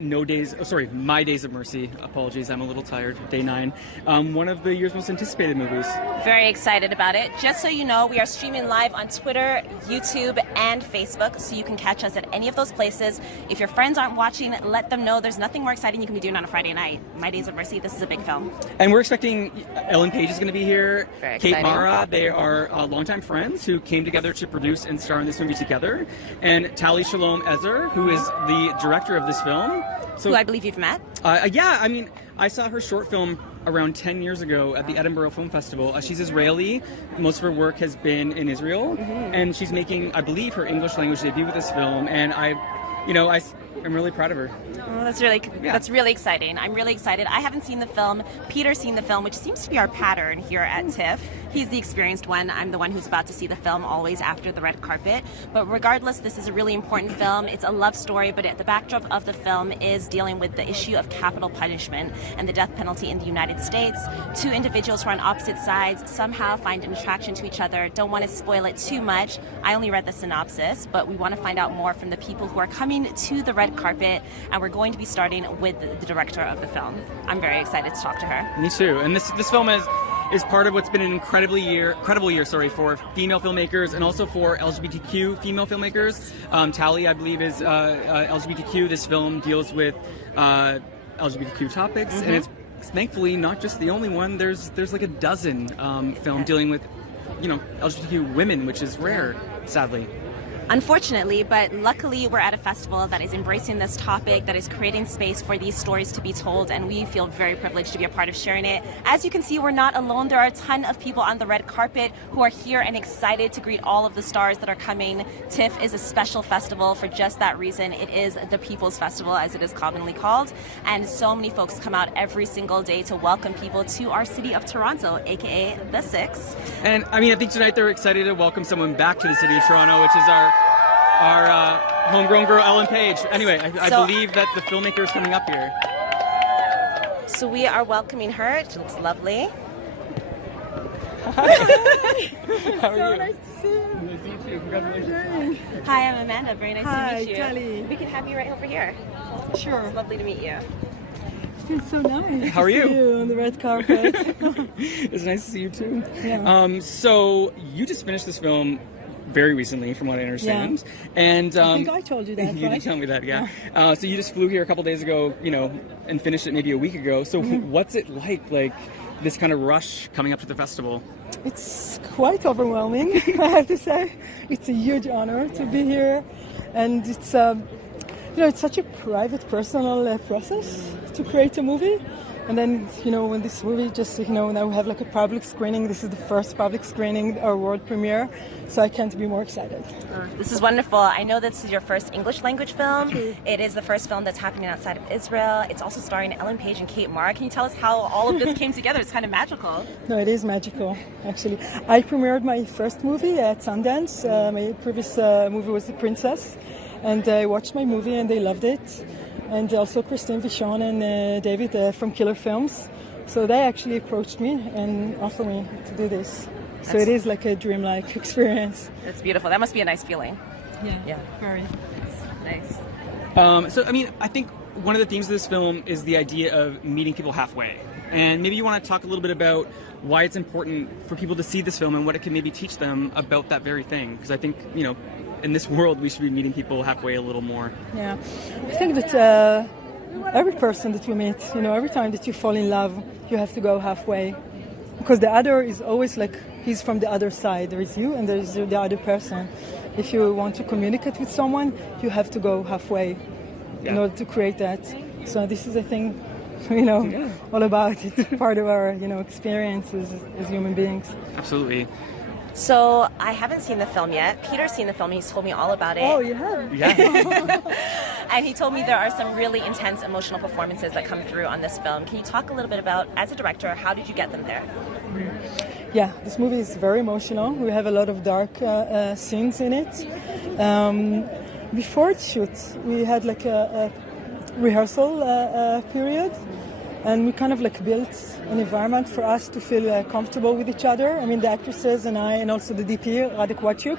My Days of Mercy. Apologies, I'm a little tired. Day 9. One of the year's most anticipated movies. Very excited about it. Just so you know, we are streaming live on Twitter, YouTube, and Facebook, so you can catch us at any of those places. If your friends aren't watching, let them know there's nothing more exciting you can be doing on a Friday night. My Days of Mercy, this is a big film. And we're expecting Ellen Page is going to be here. Very Kate exciting. Mara, they are longtime friends who came together to produce and star in this movie together. And Tali Shalom Ezard, who is the director of this film. Who I believe you've met? Yeah, I mean, I saw her short film around 10 years ago at the Edinburgh Film Festival. She's Israeli. Most of her work has been in Israel. And she's making, I believe, her English language debut with this film. And I'm really proud of her. Oh, that's really exciting. I'm really excited. I haven't seen the film. Peter's seen the film, which seems to be our pattern here at TIFF. He's the experienced one. I'm the one who's about to see the film always after the red carpet. But regardless, this is a really important film. It's a love story, but at the backdrop of the film is dealing with the issue of capital punishment and the death penalty in the United States. Two individuals who are on opposite sides somehow find an attraction to each other. Don't want to spoil it too much. I only read the synopsis, but we want to find out more from the people who are coming to the red carpet, and we're going to be starting with the director of the film. I'm very excited to talk to her. Me too. And this film is part of what's been an incredible year for female filmmakers and also for LGBTQ female filmmakers. Tali, I believe, is LGBTQ. This film deals with LGBTQ topics, and it's thankfully not just the only one. There's like a dozen film dealing with LGBTQ women, which is rare, sadly. Unfortunately, but luckily we're at a festival that is embracing this topic, that is creating space for these stories to be told, and we feel very privileged to be a part of sharing it. As you can see, we're not alone. There are a ton of people on the red carpet who are here and excited to greet all of the stars that are coming. TIFF is a special festival for just that reason. It is the People's Festival, as it is commonly called, and so many folks come out every single day to welcome people to our city of Toronto, aka the Six. And I think tonight they're excited to welcome someone back to the city of Toronto, which is our homegrown girl, Ellen Page. Anyway, I believe that the filmmaker is coming up here. So we are welcoming her. She looks lovely. Hi. How are So you? nice to see you. Nice to meet you. Congratulations. Hi, I'm Amanda. Very nice to meet you. Hi, Tali. We can have you right over here. Sure. It's lovely to meet you. It feels so nice. How are you? To see you on the red carpet. It's nice to see you too. Yeah. So you just finished this film very recently, from what I understand. Yeah. And I think I told you that, you right? did tell me that, yeah. So you just flew here a couple days ago, and finished it maybe a week ago. So what's it like this kind of rush coming up to the festival? It's quite overwhelming, I have to say. It's a huge honor to be here, and it's it's such a private, personal process to create a movie. And then, when this movie just, now we have like a public screening. This is the first public screening, our world premiere. So I can't be more excited. This is wonderful. I know this is your first English language film. It is the first film that's happening outside of Israel. It's also starring Ellen Page and Kate Mara. Can you tell us how all of this came together? It's kind of magical. No, it is magical, actually. I premiered my first movie at Sundance. My previous movie was The Princess. And I watched my movie and they loved it. And also Christine Vichon and David from Killer Films. So they actually approached me and offered me to do this. So it is like a dreamlike experience. It's beautiful. That must be a nice feeling. Yeah. Very. Nice. I think one of the themes of this film is the idea of meeting people halfway. And maybe you want to talk a little bit about why it's important for people to see this film and what it can maybe teach them about that very thing. Because I think, in this world, we should be meeting people halfway a little more. Yeah. I think that every person that we meet, every time that you fall in love, you have to go halfway. Because the other is always like, he's from the other side. There is you and there is the other person. If you want to communicate with someone, you have to go halfway in order to create that. So this is a thing, all about. It's part of our, experience as human beings. Absolutely. So I haven't seen the film yet. Peter's seen the film. He's told me all about it. Oh, you have? Yeah. And he told me there are some really intense emotional performances that come through on this film. Can you talk a little bit about, as a director, how did you get them there? Yeah, this movie is very emotional. We have a lot of dark scenes in it. Before the shoot, we had like a rehearsal period. And we kind of built an environment for us to feel comfortable with each other. The actresses and I, and also the DP, Radek Wachuk.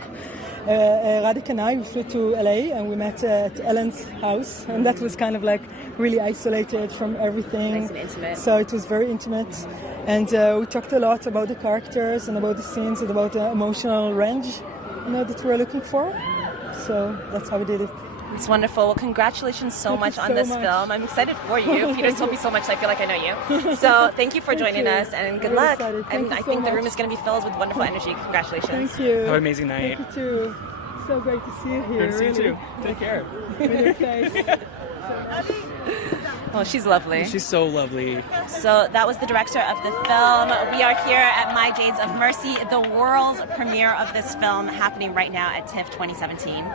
Radek and I, we flew to LA and we met at Ellen's house. And that was kind of really isolated from everything. Nice and intimate. So it was very intimate. And we talked a lot about the characters and about the scenes and about the emotional range, that we're looking for. So that's how we did it. It's wonderful. Well, congratulations so Thank much you on so this much. film. I'm excited for you. Peter's told me so much, I feel like I know you. So thank you for joining you. us, and good Very luck. excited. Thank And you I so think the room much. is going to be filled with wonderful energy. Congratulations. Thank you. Have an amazing night. Thank you too. So great to see you here. Good to see you really. too. Take care. With your face. Oh, she's lovely. She's so lovely. So that was the director of the film. We are here at My Jades of Mercy, the world premiere of this film happening right now at TIFF 2017.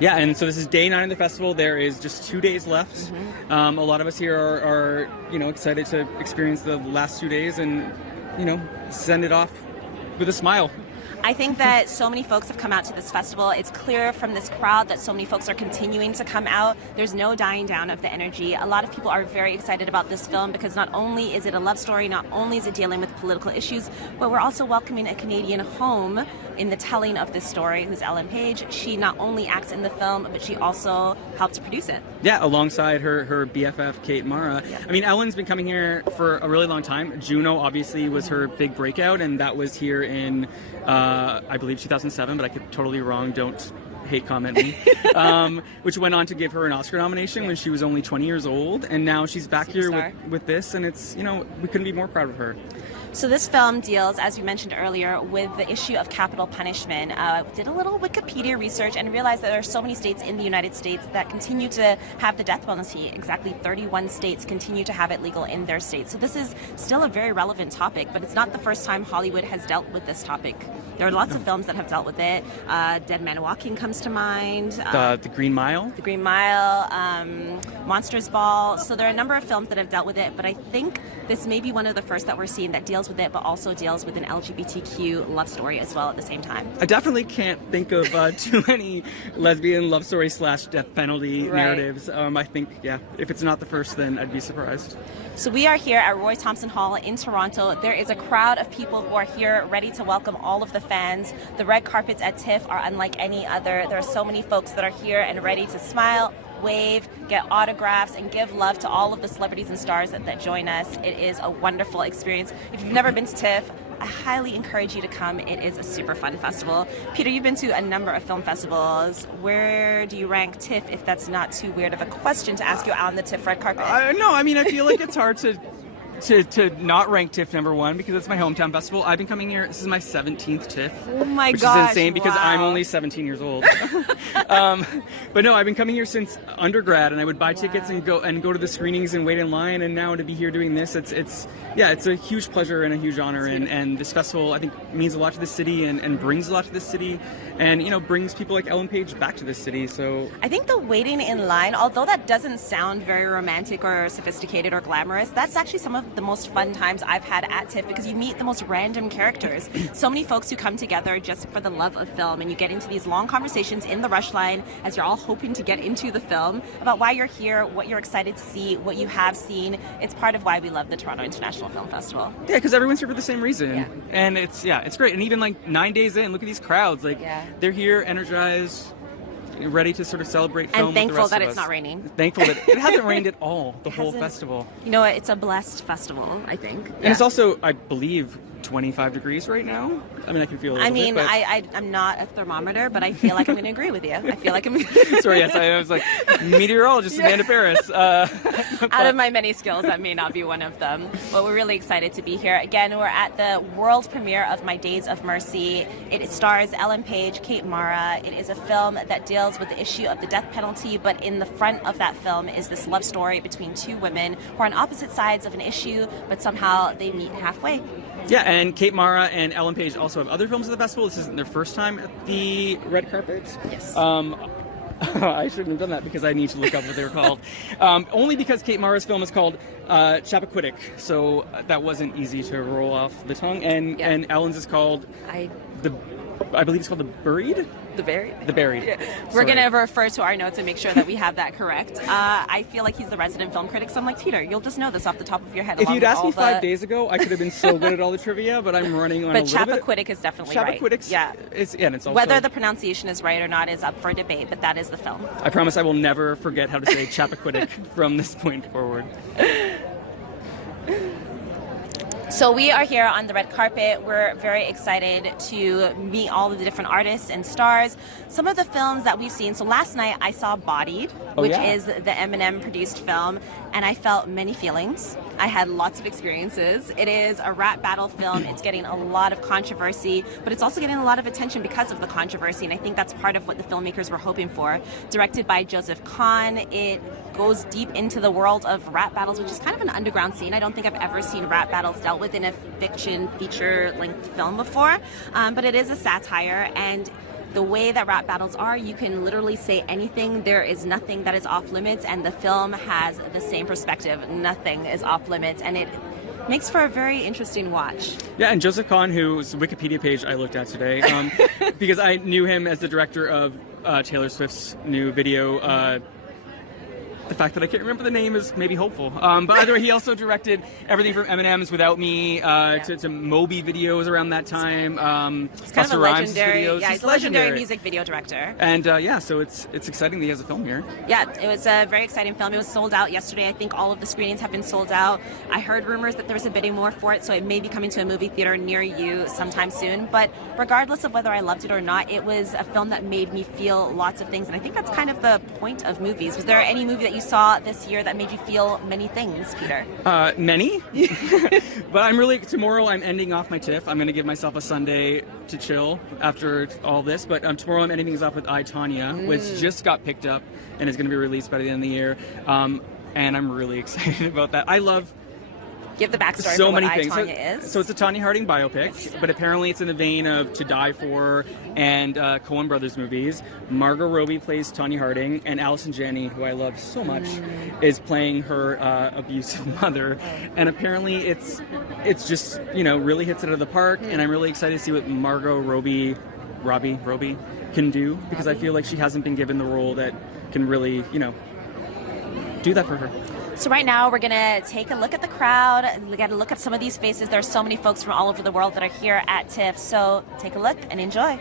Yeah, and so this is day 9 of the festival. There is just 2 days left. A lot of us here are excited to experience the last 2 days and, send it off with a smile. I think that so many folks have come out to this festival. It's clear from this crowd that so many folks are continuing to come out. There's no dying down of the energy. A lot of people are very excited about this film because not only is it a love story, not only is it dealing with political issues, but we're also welcoming a Canadian home in the telling of this story, who's Ellen Page. She not only acts in the film, but she also helped to produce it. Yeah, alongside her BFF, Kate Mara. Yeah. I mean, Ellen's been coming here for a really long time. Juno obviously was her big breakout, and that was here in, I believe, 2007, but I could totally be wrong. Don't hate comment me. Which went on to give her an Oscar nomination when she was only 20 years old, and now she's back here with this, and it's, we couldn't be more proud of her. So this film deals, as we mentioned earlier, with the issue of capital punishment. Did a little Wikipedia research and realized that there are so many states in the United States that continue to have the death penalty. Exactly 31 states continue to have it legal in their states. So this is still a very relevant topic, but it's not the first time Hollywood has dealt with this topic. There are lots of films that have dealt with it. Dead Man Walking comes to mind. The Green Mile? The Green Mile, Monsters Ball. So there are a number of films that have dealt with it, but I think this may be one of the first that we're seeing that deals with it, but also deals with an LGBTQ love story as well at the same time. I definitely can't think of too many lesbian love story / death penalty narratives. I think, if it's not the first, then I'd be surprised. So we are here at Roy Thompson Hall in Toronto. There is a crowd of people who are here ready to welcome all of the fans. The red carpets at TIFF are unlike any other. There are so many folks that are here and ready to smile, wave, get autographs, and give love to all of the celebrities and stars that join us. It is a wonderful experience. If you've never been to TIFF, I highly encourage you to come. It is a super fun festival. Peter, you've been to a number of film festivals. Where do you rank TIFF, if that's not too weird of a question to ask you on the TIFF red carpet? No, I mean, I feel like it's hard to not rank TIFF number 1 because it's my hometown festival. I've been coming here, this is my 17th TIFF. Oh my gosh, gosh, which is insane because wow. I'm only 17 years old. But no, I've been coming here since undergrad, and I would buy tickets and go to the screenings and wait in line, and now to be here doing this, it's a huge pleasure and a huge honor, and this festival I think means a lot to the city and brings a lot to the city, and brings people like Ellen Page back to the city. So I think the waiting in line, although that doesn't sound very romantic or sophisticated or glamorous, that's actually some of the most fun times I've had at TIFF because you meet the most random characters. So many folks who come together just for the love of film, and you get into these long conversations in the rush line as you're all hoping to get into the film about why you're here, what you're excited to see, what you have seen. It's part of why we love the Toronto International Film Festival. yeah, because everyone's here for the same reason, Yeah. and it's great. And even like 9 days in, look at these crowds. They're here, energized, ready to sort of celebrate film And thankful with the rest that of it's us. not raining. Thankful that it hasn't rained at all the whole hasn't. festival. You know what? It's a blessed festival, I think. And it's also, I believe, 25 degrees right now. I mean, I can feel a little bit, but... I'm not a thermometer, but I feel like I'm going to agree with you. I feel like I'm... Sorry, yes, I was like, meteorologist Amanda Paris. Out of my many skills, that may not be one of them. But we're really excited to be here. Again, we're at the world premiere of My Days of Mercy. It stars Ellen Page, Kate Mara. It is a film that deals with the issue of the death penalty, but in the front of that film is this love story between two women who are on opposite sides of an issue, but somehow they meet halfway. Yeah, and Kate Mara and Ellen Page also have other films at the festival. This isn't their first time at the red carpet. Yes. I shouldn't have done that because I need to look up what they were called. Only because Kate Mara's film is called Chappaquiddick, so that wasn't easy to roll off the tongue. And Ellen's is called I believe it's called The Buried? The Buried? The Buried. Yeah. We're going to refer to our notes and make sure that we have that correct. I feel like he's the resident film critic, so I'm like, Peter, you'll just know this off the top of your head. If you'd asked me 5 days ago, I could have been so good at all the trivia, but I'm running on a little bit. But Chappaquiddick is definitely right. Chappaquiddick's, yeah. And it's also... Whether the pronunciation is right or not is up for debate, but that is the film. I promise I will never forget how to say Chappaquiddick from this point forward. So we are here on the red carpet. We're very excited to meet all of the different artists and stars. Some of the films that we've seen. So last night I saw Bodied, which is the Eminem produced film, and I felt many feelings. I had lots of experiences. It is a rap battle film. It's getting a lot of controversy, but it's also getting a lot of attention because of the controversy, and I think that's part of what the filmmakers were hoping for. Directed by Joseph Kahn, it goes deep into the world of rap battles, which is kind of an underground scene. I don't think I've ever seen rap battles dealt with in a fiction feature-length film before, but it is a satire, and the way that rap battles are, you can literally say anything. There is nothing that is off limits, and the film has the same perspective. Nothing is off limits, and it makes for a very interesting watch. Yeah, and Joseph Kahn, whose Wikipedia page I looked at today, because I knew him as the director of Taylor Swift's new video, the fact that I can't remember the name is maybe hopeful. But either way, he also directed everything from Eminem's Without Me to Moby videos around that time. He's kind of a legendary, videos. he's a legendary music video director. And so it's exciting that he has a film here. Yeah, it was a very exciting film. It was sold out yesterday. I think all of the screenings have been sold out. I heard rumors that there was a bidding war for it, so it may be coming to a movie theater near you sometime soon. But regardless of whether I loved it or not, it was a film that made me feel lots of things, and I think that's kind of the point of movies. Was there any movie that you saw this year that made you feel many things, Peter? Many. But tomorrow I'm ending off my TIFF. I'm going to give myself a Sunday to chill after all this. But tomorrow I'm ending things off with I, Tonya, which just got picked up and is going to be released by the end of the year. And I'm really excited about that. I love... Give the backstory so for what many I, things. Tonya is. So it's a Tonya Harding biopic, but apparently it's in the vein of To Die For and Coen Brothers movies. Margot Robbie plays Tonya Harding, and Allison Janney, who I love so much, is playing her abusive mother. And apparently it's just, really hits it out of the park, and I'm really excited to see what Margot Robbie can do, because I feel like she hasn't been given the role that can really, do that for her. So right now we're going to take a look at the crowd. We got to look at some of these faces. There's so many folks from all over the world that are here at TIFF. So take a look and enjoy.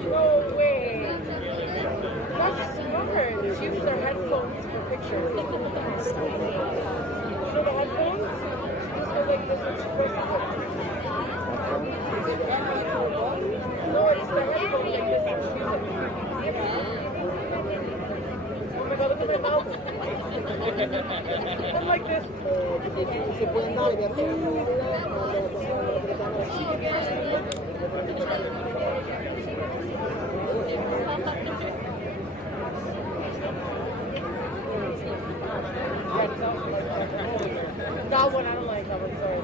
No way. That's smart. She used her headphones for pictures. You know the headphones? Just go like this when she presses it. No, it's the headphones like this when she uses it. my God, look at my mouth. I'm like this. That one, I don't like that one, sorry.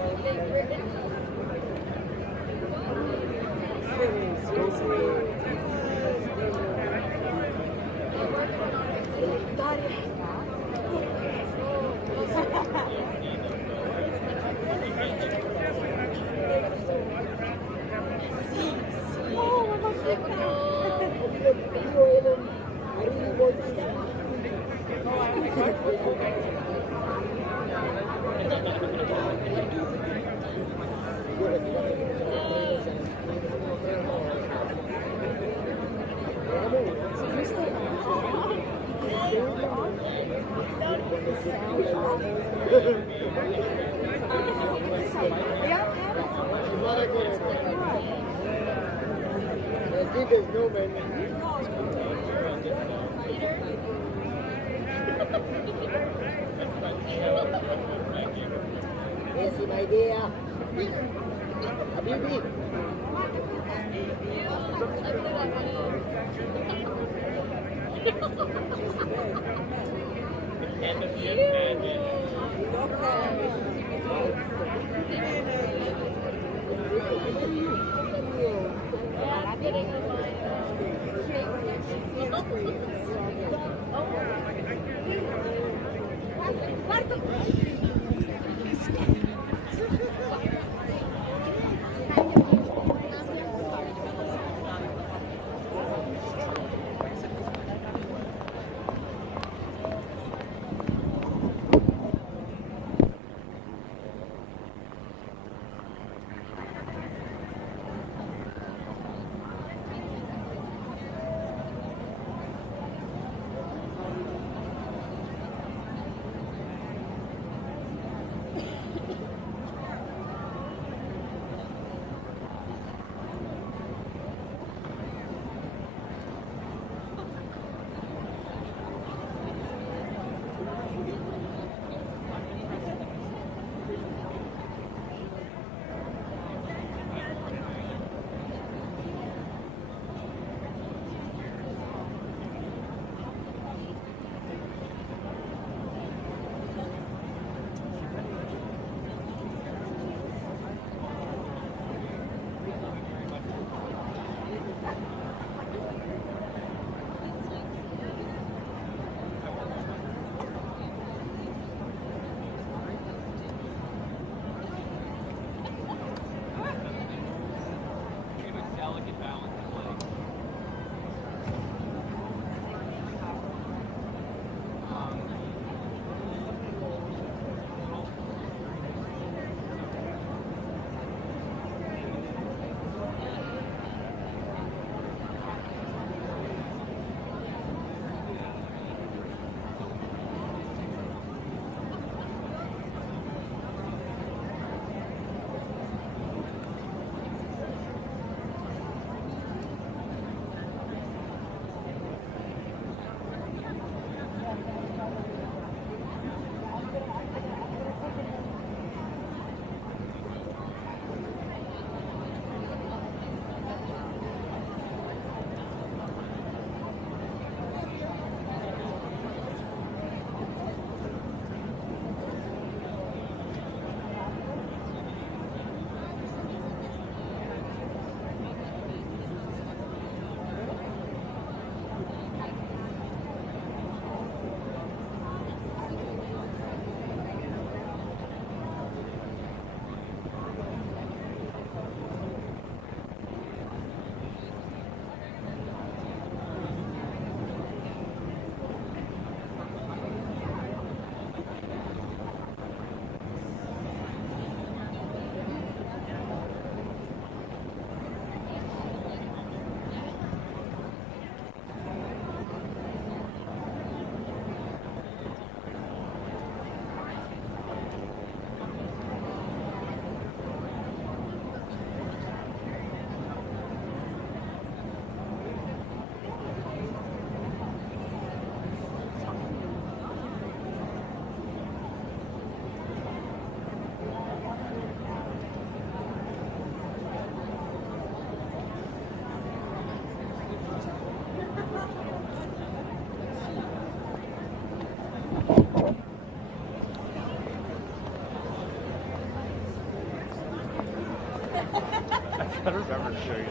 I don't remember to show you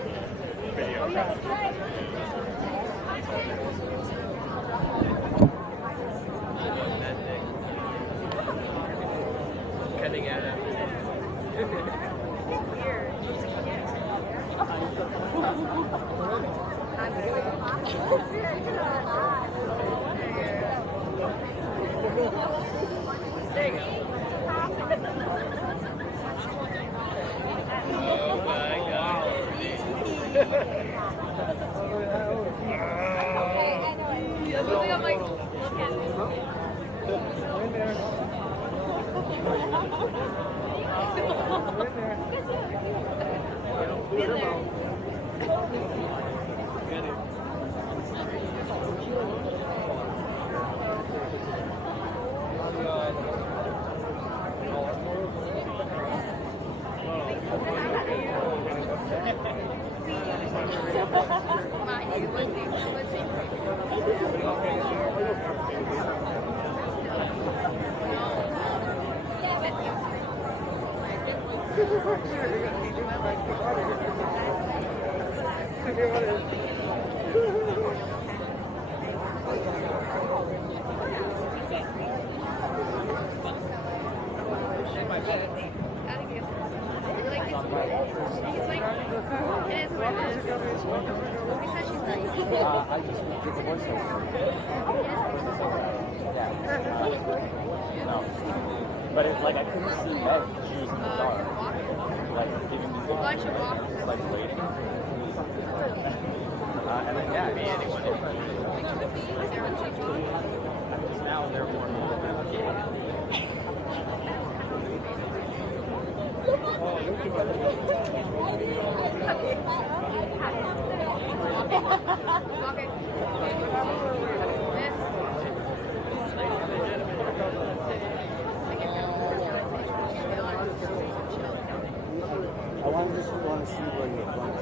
the video. Cutting out after there you go. Oh my God. I'm like, look at But it's like I couldn't see Meg. She was in the dark. Like giving me like waiting. And then yeah, I mean anyone. Now they're more. I just want to see where you're from.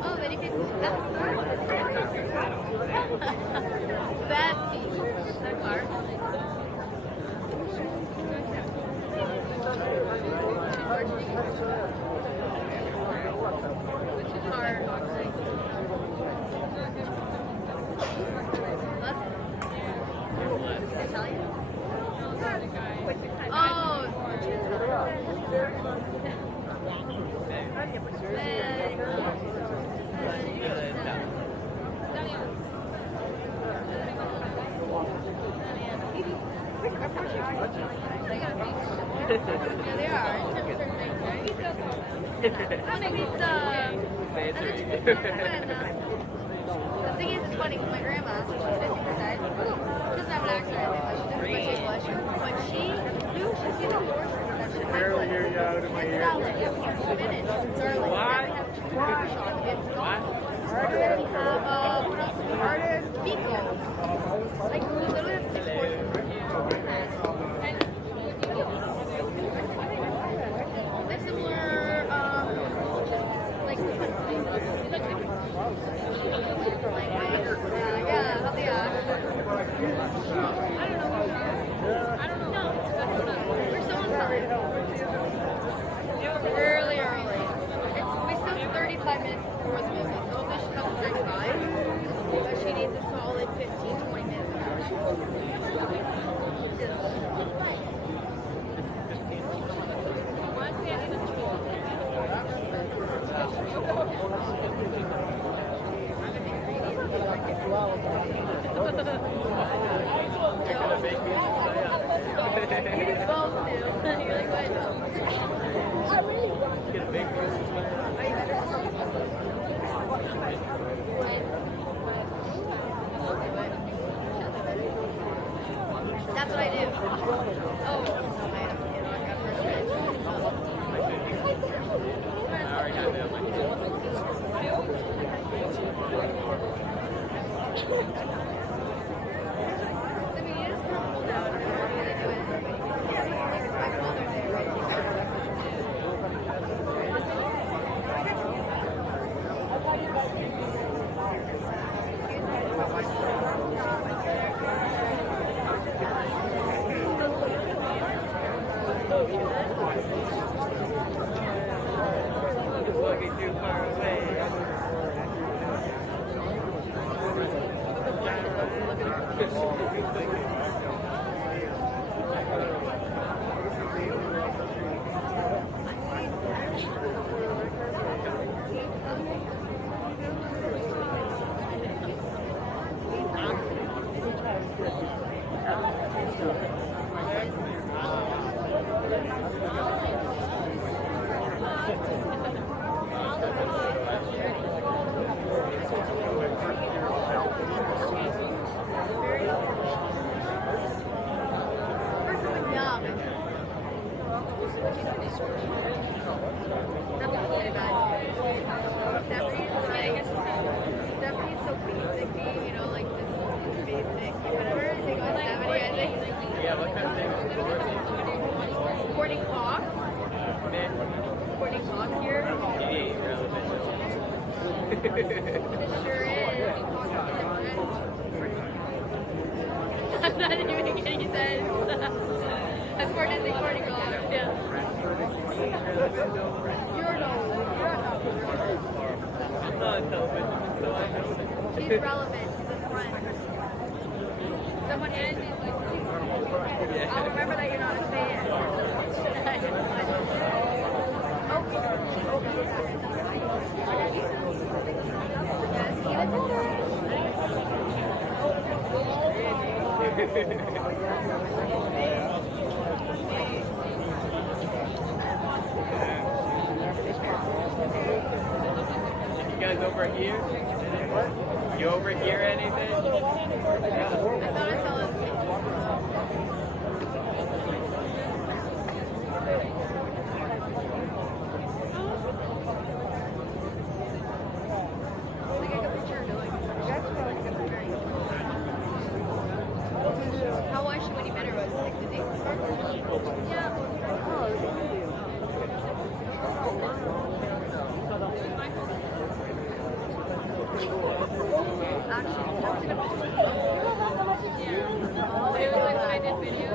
Oh, then you can. That's the car. Yeah, they are. In terms of certain things, right? I mean, the thing is, it's funny because my grandma, she's 50%. She doesn't have an accent or anything, but she does my blood sugar. But she knew she's getting abortion and that shit. Barely hear you out of my ear. Salad, yeah, spinach, and garlic. What? We have chicken shop. We have dog. We have garden meatballs. Like, we literally have 6 courses. Like similar, like, yeah. I don't know. We're still on time. Really early. We still have 35 minutes before the movie. So hopefully she comes at 5. But she needs a solid 15-20 minutes. That's what I do. Oh, man. I'm not even getting you said. As far as the recording goes, yeah. You're not. I'm not on television, so I know. She's relevant. She's a friend. Someone handed me like, I'll remember that you're not a fan. You guys over here? What? You over here anything? I thought I saw it. Like I got a picture of like, how was she when you met her? Was it like busy? Yeah. actually. That was a good one. It was like when I did video.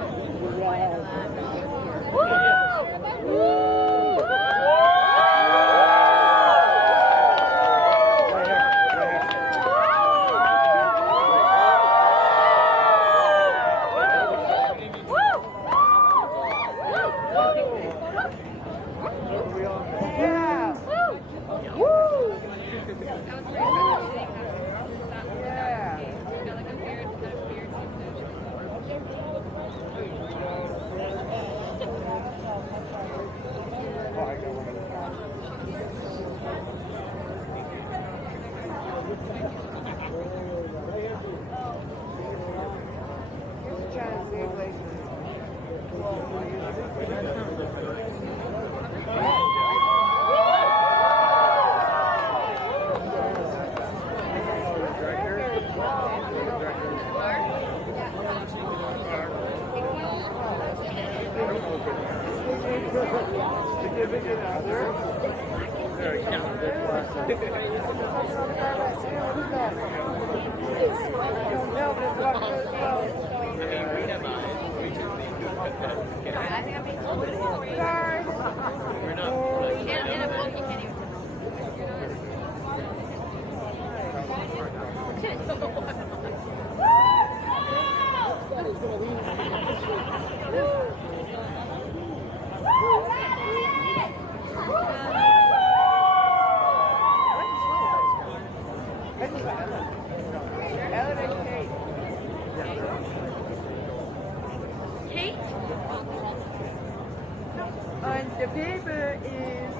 And the paper is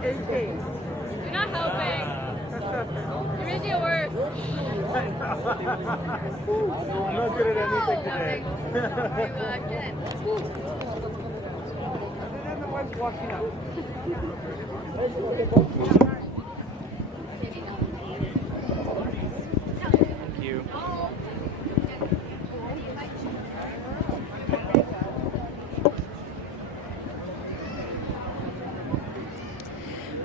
AK. You're not helping. You're making it worse. I'm not good at anything today. Good. Other than the ones walking up. Thank you.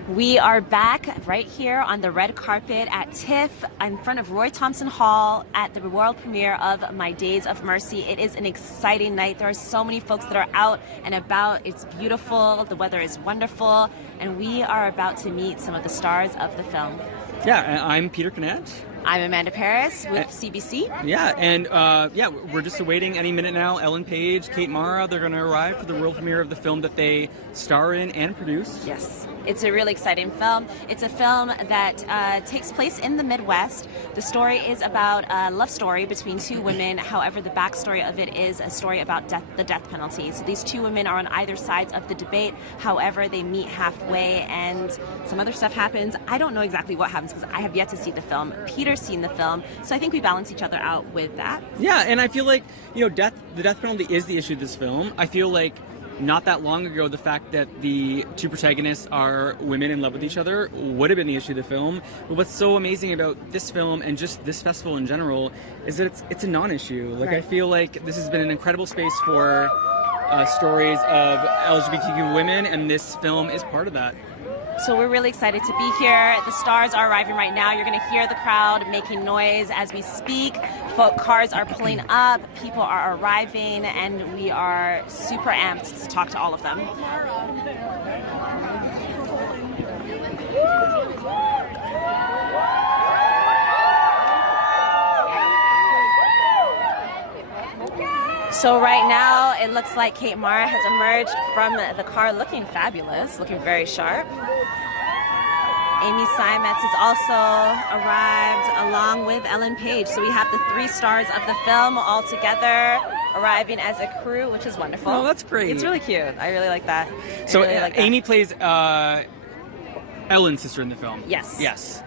We are back right here on the red carpet at TIFF in front of Roy Thompson Hall at the world premiere of My Days of Mercy. It is an exciting night. There are so many folks that are out and about. It's beautiful. The weather is wonderful. And we are about to meet some of the stars of the film. Yeah, I'm Peter Canet. I'm Amanda Paris with CBC. Yeah, and we're just awaiting any minute now. Ellen Page, Kate Mara, they're going to arrive for the world premiere of the film that they star in and produce. Yes, it's a really exciting film. It's a film that takes place in the Midwest. The story is about a love story between two women. However, the backstory of it is a story about the death penalty. So these two women are on either sides of the debate. However, they meet halfway and some other stuff happens. I don't know exactly what happens because I have yet to see the film. Peter's seen the film, so I think we balance each other out with that. Yeah, and I feel like, the death penalty is the issue of this film. I feel like not that long ago, the fact that the two protagonists are women in love with each other would have been the issue of the film. But what's so amazing about this film and just this festival in general is that it's a non-issue. Like, right. I feel like this has been an incredible space for stories of LGBTQ women, and this film is part of that. So we're really excited to be here. The stars are arriving right now. You're going to hear the crowd making noise as we speak. Cars are pulling up, people are arriving, and we are super amped to talk to all of them. So right now, it looks like Kate Mara has emerged from the car looking fabulous, looking very sharp. Amy Seimetz has also arrived along with Ellen Page. So we have the three stars of the film all together arriving as a crew, which is wonderful. Oh, that's great. It's really cute. I really like that. So really like that. Amy plays Ellen's sister in the film. Yes. Yes.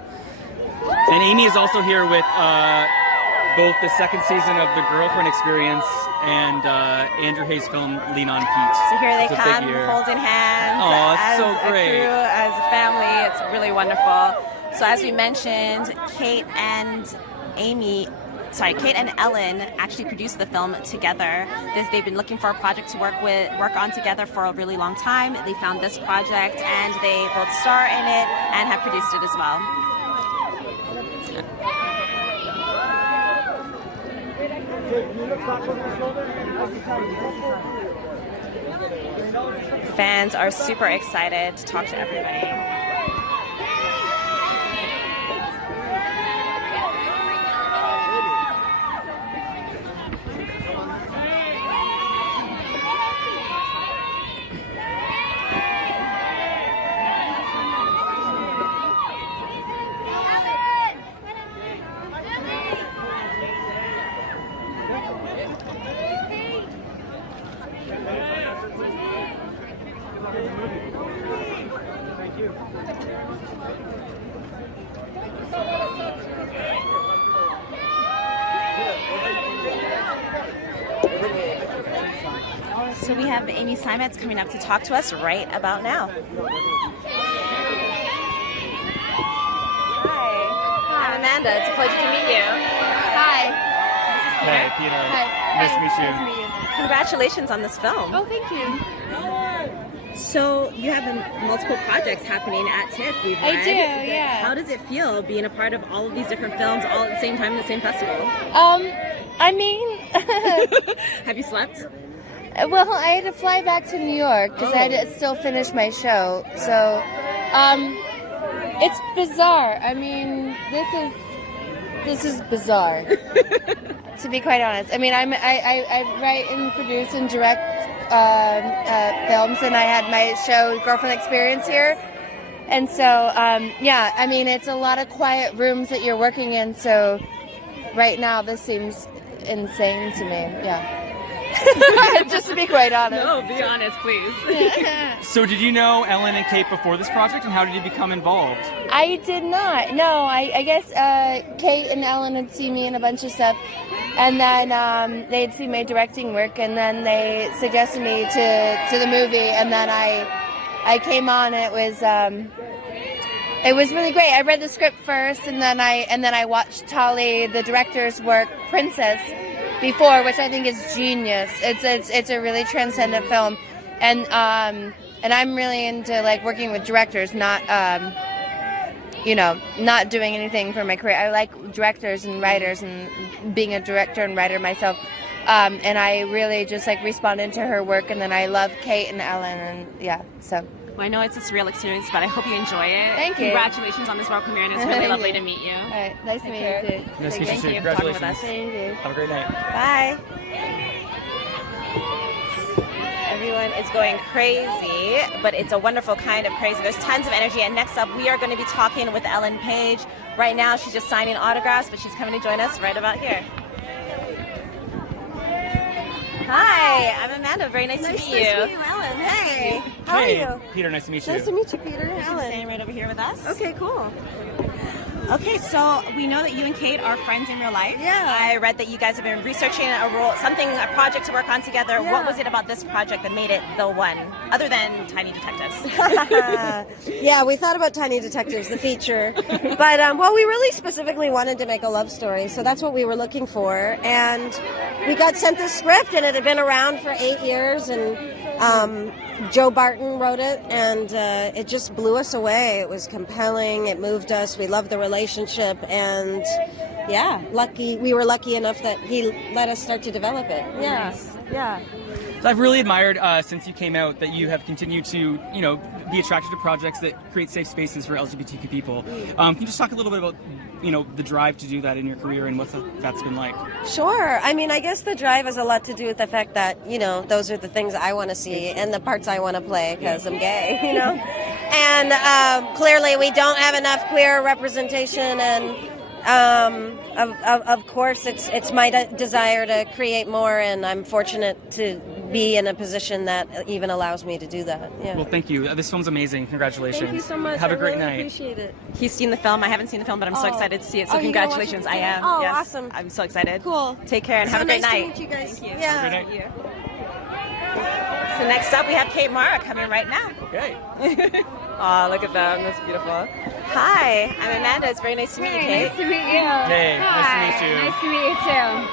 And Amy is also here with both the second season of The Girlfriend Experience and Andrew Hayes' film Lean on Pete. So here they It's a big come, year. holding hands. Oh, it's as so great. A crew, as a family. It's really wonderful. So as we mentioned, Kate and Ellen actually produced the film together. They've been looking for a project to work on together for a really long time. They found this project and they both star in it and have produced it as well. Fans are super excited to talk to everybody. So we have Amy Seimetz coming up to talk to us right about now. Hi, I'm Amanda. It's a pleasure to meet you. Hi. Hey, Peter. Hi. Nice to meet you. Nice to meet you. Congratulations on this film. Oh, thank you. So you have multiple projects happening at TIFF. We've I read. do, yeah. How does it feel being a part of all of these different films all at the same time in the same festival? I mean, Have you slept? well, I had to fly back to New York because I had to still finish my show. So, it's bizarre. I mean, this is bizarre. To be quite honest, I mean, I write and produce and direct films, and I had my show Girlfriend Experience here, and so yeah, I mean, it's a lot of quiet rooms that you're working in. So, right now, this seems insane to me. Yeah. Just to be quite honest. No, be honest, please. So did you know Ellen and Kate before this project, and how did you become involved? I did not. No, I guess Kate and Ellen had seen me in a bunch of stuff, and then they'd seen my directing work, and then they suggested me to the movie, and then I came on, and it was really great. I read the script first, and then I watched Tali, the director's work, Princess, before, which I think is genius. It's a really transcendent film, and I'm really into like working with directors, not not doing anything for my career. I like directors and writers, and being a director and writer myself. And I really just like responded to her work, and then I love Kate and Ellen, and yeah, so. Well, I know it's a surreal experience, but I hope you enjoy it. Thank you. Congratulations on this world premiere, and it's really lovely to meet you. All right, nice to meet you too. Nice to meet you Thank too. you for talking with Congratulations. us. Thank you. Have a great night. Bye. Everyone is going crazy, but it's a wonderful kind of crazy. There's tons of energy. And next up, we are going to be talking with Ellen Page. Right now, she's just signing autographs, but she's coming to join us right about here. Hi, I'm Amanda. Very nice to meet you. Nice to meet you, Ellen. Hey. How Hey, are you? Peter, nice to meet you. Nice to meet you, Peter. She's Ellen. staying right over here with us. Okay, cool. Okay, so we know that you and Kate are friends in real life. Yeah. I read that you guys have been researching a project to work on together. Yeah. What was it about this project that made it the one, other than Tiny Detectives? Yeah, we thought about Tiny Detectives, the feature. But, well, we really specifically wanted to make a love story, so that's what we were looking for. And we got sent this script, and it had been around for 8 years, and Joe Barton wrote it, and it just blew us away. It was compelling. It moved us. We loved the relationship, and yeah, we were lucky enough that he let us start to develop it. Yeah, yeah. So I've really admired since you came out that you have continued to, be attracted to projects that create safe spaces for LGBTQ people. Can you just talk a little bit about, the drive to do that in your career and what that's been like? Sure. I mean, I guess the drive has a lot to do with the fact that, those are the things I want to see and the parts I want to play because I'm gay, And clearly we don't have enough queer representation, and of course it's my desire to create more, and I'm fortunate to be in a position that even allows me to do that. Yeah. Well, thank you. This film's amazing. Congratulations. Thank you so much. Have a great I really night. appreciate it. He's seen the film. I haven't seen the film, but I'm so excited to see it. So Oh, you're gonna watch congratulations. it I too? am. Oh, Yes. awesome. I'm so excited. Cool. Take care and So have a great nice night. to meet you guys. Thank you. Yeah. Good night. Thank you. So next up, we have Kate Mara coming right now. Okay. Oh, look at them. That's beautiful. Hi, I'm Amanda. It's very nice to meet you, Kate. Nice to meet you. Hey, nice to meet you. Nice to meet you too.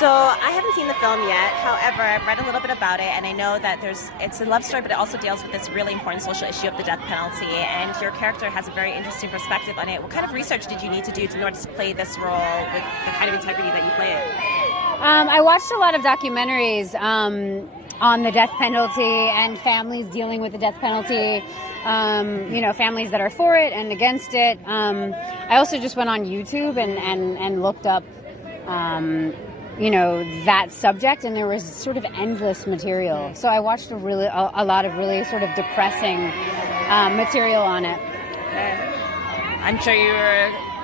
So I haven't seen the film yet. However, I've read a little bit about it, and I know that it's a love story, but it also deals with this really important social issue of the death penalty. And your character has a very interesting perspective on it. What kind of research did you need to do in order to play this role with the kind of integrity that you play it? I watched a lot of documentaries on the death penalty and families dealing with the death penalty. Families that are for it and against it. I also just went on YouTube and looked up, that subject, and there was sort of endless material. So I watched a lot of really sort of depressing material on it. I'm sure you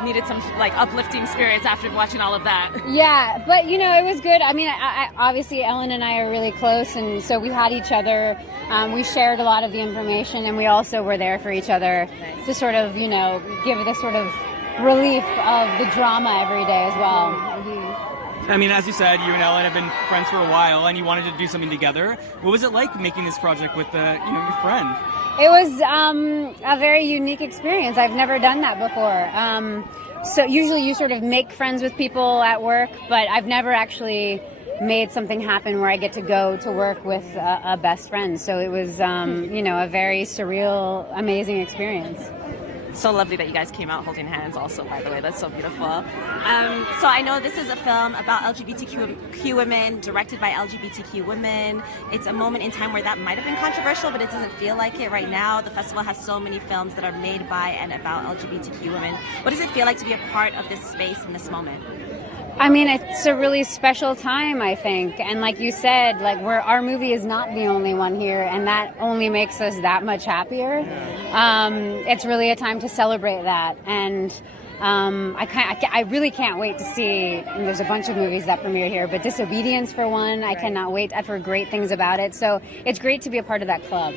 needed some like uplifting spirits after watching all of that. Yeah, but it was good. I mean, I obviously Ellen and I are really close, and so we had each other. We shared a lot of the information, and we also were there for each other to sort of, give this sort of relief of the drama every day as well. I mean, as you said, you and Ellen have been friends for a while, and you wanted to do something together. What was it like making this project with, your friend? It was a very unique experience. I've never done that before. So usually you sort of make friends with people at work, but I've never actually made something happen where I get to go to work with a best friend. So it was, a very surreal, amazing experience. So lovely that you guys came out holding hands also, by the way. That's so beautiful. So I know this is a film about LGBTQ women, directed by LGBTQ women. It's a moment in time where that might have been controversial, but it doesn't feel like it right now. The festival has so many films that are made by and about LGBTQ women. What does it feel like to be a part of this space in this moment? I mean, it's a really special time, I think. And like you said, our movie is not the only one here, and that only makes us that much happier. It's really a time to celebrate that. And I really can't wait to see, and there's a bunch of movies that premiere here, but Disobedience for one, I cannot wait. I've heard great things about it. So it's great to be a part of that club.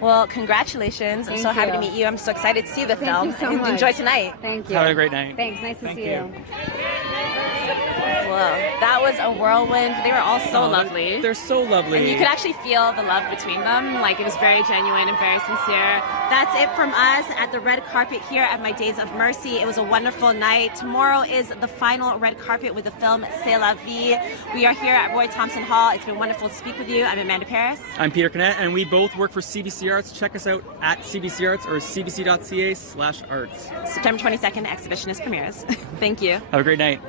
Well, congratulations. I'm so happy to meet you. I'm so excited to see the film. Thank you so much. Enjoy tonight. Thank you. Have a great night. Thanks. Nice to see you. Whoa, that was a whirlwind. They were all so lovely. They're so lovely. And you could actually feel the love between them. Like, it was very genuine and very sincere. That's it from us at the red carpet here at My Days of Mercy. It was a wonderful night. Tomorrow is the final red carpet with the film C'est la vie. We are here at Roy Thompson Hall. It's been wonderful to speak with you. I'm Amanda Paris. I'm Peter Canet, and we both work for CBC Arts. Check us out at CBC Arts or cbc.ca/arts. September 22nd, exhibitionist premieres. Thank you. Have a great night.